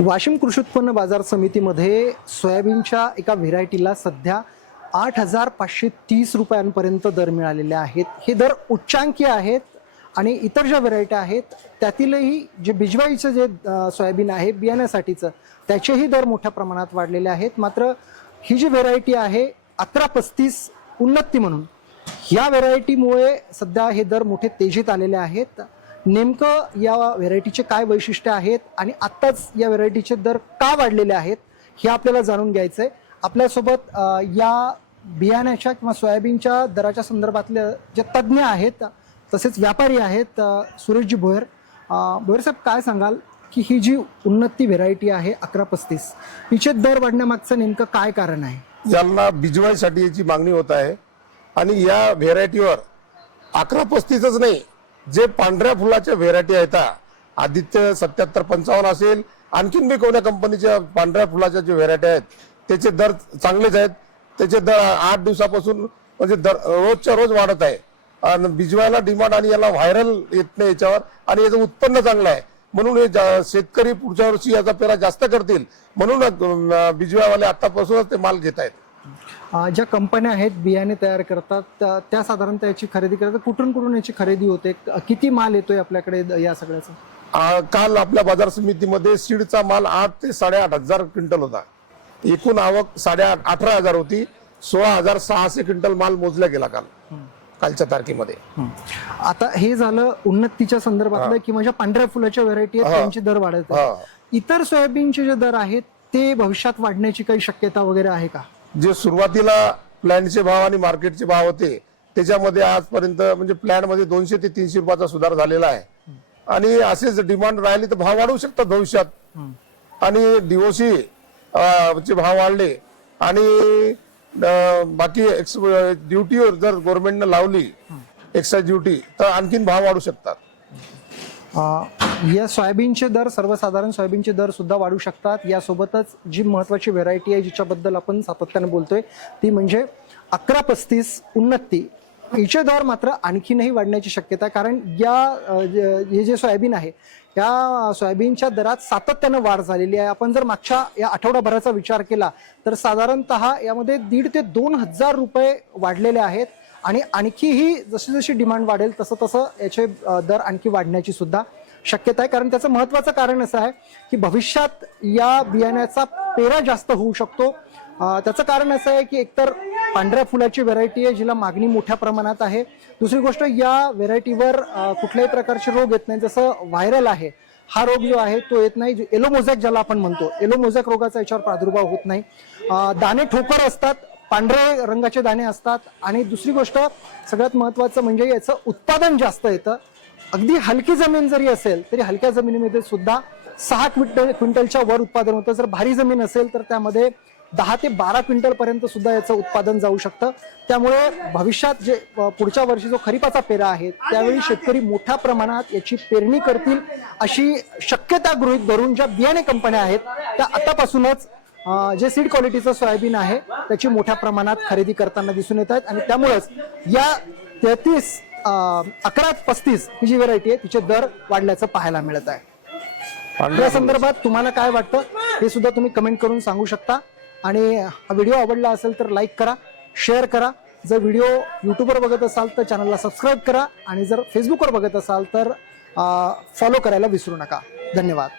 वाशिम कृषी उत्पन्न बाजार समितीमध्ये सोयाबीनच्या एका व्हेरायटीला सध्या आठ हजार पाचशे तीस रुपयांपर्यंत दर मिळालेले आहेत. हे दर उच्चांकी आहेत आणि इतर ज्या व्हेरायट्या आहेत त्यातीलही जे बिजवाईचं जे सोयाबीन आहे बियाण्यासाठीचं त्याचेही दर मोठ्या प्रमाणात वाढलेले आहेत. मात्र ही जी व्हेरायटी आहे अकरा पस्तीस उन्नती म्हणून या व्हेरायटीमुळे सध्या हे दर मोठे तेजीत आलेले आहेत. नेमकं या व्हेरायटीचे काय वैशिष्ट्य आहेत आणि आत्ताच या व्हेरायटीचे दर का वाढलेले आहेत हे आपल्याला जाणून घ्यायचं आहे आपल्यासोबत या बियाण्याच्या किंवा सोयाबीनच्या दराच्या संदर्भातले जे तज्ज्ञ आहेत तसेच व्यापारी आहेत सुरेशजी भोयर. भोयर साहेब काय सांगाल की ही जी उन्नती व्हेरायटी आहे अकरा पस्तीस हिचे दर वाढण्यामागचं नेमकं काय कारण आहे? यांना बिजवायसाठी याची मागणी होत आहे आणि या व्हेरायटीवर अकरा पस्तीसच नाही जे पांढऱ्या फुलाच्या व्हेरायटी आहेत आदित्य सत्याहत्तर पंचावन्न असेल आणखीन बी कोणत्या कंपनीच्या पांढऱ्या फुलाच्या जे व्हेरायटी आहेत त्याचे दर चांगलेच आहेत. त्याचे दर आठ दिवसापासून म्हणजे दर रोजच्या रोज वाढत आहे. आणि बिजवायला डिमांड आणि याला व्हायरल येत नाही याच्यावर आणि याचं उत्पन्न चांगलं आहे. म्हणून हे शेतकरी पुढच्या वर्षी याचा पेरा जास्त करतील. म्हणून अं, बिजवायवाले आतापासूनच ते माल घेत आहेत. ज्या कंपन्या आहेत बियाणे तयार करतात त्या- त्या साधारणतः याची खरेदी करतात. कुठून कुठून याची खरेदी होते? क- किती माल येतोय आपल्याकडे या सगळ्याचा? काल आपल्या बाजार समितीमध्ये सीडचा माल आठ ते साडेआठ हजार क्विंटल होता. एकूण आवक साडेआठ अठरा हजार होती. सोळा हजार सहाशे क्विंटल माल मोजला गेला काल कालच्या तारखेमध्ये. आता हे झालं उन्नतीच्या संदर्भातलं किंवा ज्या पांढऱ्या फुलाच्या व्हरायटी आहेत. त्यांचे दर वाढत इतर सोयाबीनचे जे दर आहेत ते भविष्यात वाढण्याची काही शक्यता वगैरे आहे का? जे सुरुवातीला प्लॅनचे भाव आणि मार्केटचे भाव होते त्याच्यामध्ये आजपर्यंत म्हणजे प्लॅनमध्ये दोनशे ते तीनशे रुपयाचा सुधार झालेला आहे. आणि असेच डिमांड राहिली तर भाव वाढवू शकतात भविष्यात. आणि डीओसी चे भाव वाढले. आणि बाकी एक्स ड्युटीवर जर गव्हर्नमेंटनं लावली एक्साईज ड्युटी तर आणखीन भाव वाढू शकतात. या सोयाबीनचे दर सर्वसाधारण सोयाबीनचे दर सुद्धा वाढू शकतात. यासोबतच जी महत्वाची व्हेरायटी आहे जिच्याबद्दल आपण सातत्याने बोलतोय ती म्हणजे अकरा पस्तीस उन्नती. हिचे दर मात्र आणखीनही वाढण्याची शक्यता आहे. कारण या हे जे सोयाबीन आहे या सोयाबीनच्या दरात सातत्यानं वाढ झालेली आहे. आपण जर मागच्या या आठवडाभराचा विचार केला तर साधारणतः यामध्ये दीड ते दोन हजार रुपये वाढलेले आहेत. आणि आणखीही जशी जशी डिमांड वाढेल तसं तसं याचे दर आणखी वाढण्याची सुद्धा शक्यता आहे. कारण त्याचं महत्वाचं कारण असं आहे की भविष्यात या बियाण्याचा पेरा जास्त होऊ शकतो. त्याचं कारण असं आहे की एकतर पांढऱ्या फुलाची व्हेरायटी आहे जिला मागणी मोठ्या प्रमाणात आहे. दुसरी गोष्ट या व्हेरायटीवर कुठल्याही प्रकारचे रोग येत नाही जसं व्हायरल आहे हा रोग जो आहे तो येत नाही. एलो मोझॅक ज्याला आपण म्हणतो एलो मोझॅक रोगाचा याच्यावर प्रादुर्भाव होत नाही. दाणे ठोकर असतात पांढरे रंगाचे दाणे असतात. आणि दुसरी गोष्ट सगळ्यात महत्वाचं म्हणजे याचं उत्पादन जास्त येतं. अगदी हलकी जमीन जरी असेल तरी हलक्या जमिनीमध्ये सुद्धा सहा क्विंटल क्विंटलच्या वर उत्पादन होतं. जर भारी जमीन असेल तर त्यामध्ये दहा ते बारा क्विंटल पर्यंत सुद्धा याचं उत्पादन जाऊ शकतं. त्यामुळे भविष्यात जे पुढच्या वर्षी जो खरीपाचा पेरा आहे त्यावेळी शेतकरी मोठ्या प्रमाणात याची पेरणी करतील अशी शक्यता गृहीत धरून ज्या बियाणे कंपन्या आहेत त्या आतापासूनच जे सीड क्वालिटीचं सोयाबीन आहे त्याची मोठ्या प्रमाणात खरेदी करताना दिसून येत आहेत. आणि त्यामुळेच या तेहतीस अकरा पस्तीस ही जी व्हरायटी आहे तिचे दर वाढल्याचं पाहायला मिळत आहे. या संदर्भात तुम्हाला काय वाटतं हे सुद्धा तुम्ही कमेंट करून सांगू शकता. आणि हा व्हिडिओ आवडला असेल तर लाईक करा शेअर करा. जर व्हिडिओ युट्यूबवर बघत असाल तर चॅनलला सबस्क्राईब करा. आणि जर फेसबुकवर बघत असाल तर फॉलो करायला विसरू नका. धन्यवाद.